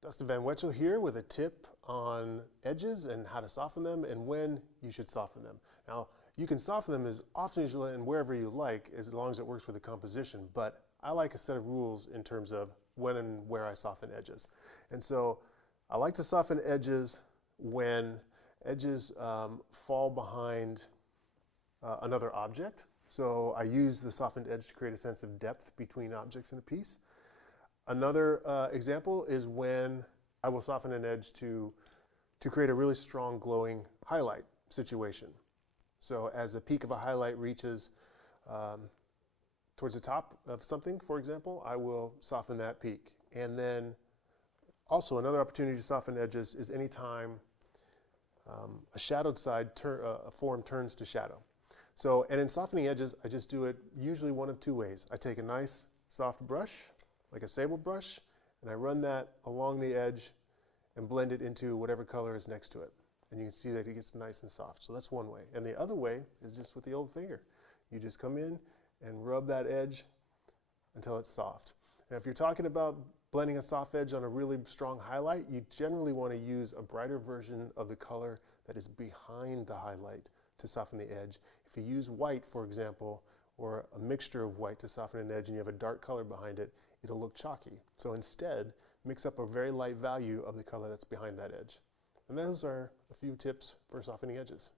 Dustin Van Wechel here with a tip on edges and how to soften them and when you should soften them. Now, you can soften them as often as you like and wherever you like, as long as it works for the composition, but I like a set of rules in terms of when and where I soften edges. And so I like to soften edges when edges fall behind another object. So I use the softened edge to create a sense of depth between objects in a piece. Another example is when I will soften an edge to create a really strong glowing highlight situation. So as the peak of a highlight reaches towards the top of something, for example, I will soften that peak. And then also another opportunity to soften edges is anytime a shadowed side a form turns to shadow. So, and in softening edges, I just do it usually one of two ways. I take a nice soft brush, like a sable brush, and I run that along the edge and blend it into whatever color is next to it. And you can see that it gets nice and soft. So that's one way. And the other way is just with the old finger. You just come in and rub that edge until it's soft. Now if you're talking about blending a soft edge on a really strong highlight, you generally want to use a brighter version of the color that is behind the highlight to soften the edge. If you use white, for example, or a mixture of white to soften an edge and you have a dark color behind it, it'll look chalky. So instead, mix up a very light value of the color that's behind that edge. And those are a few tips for softening edges.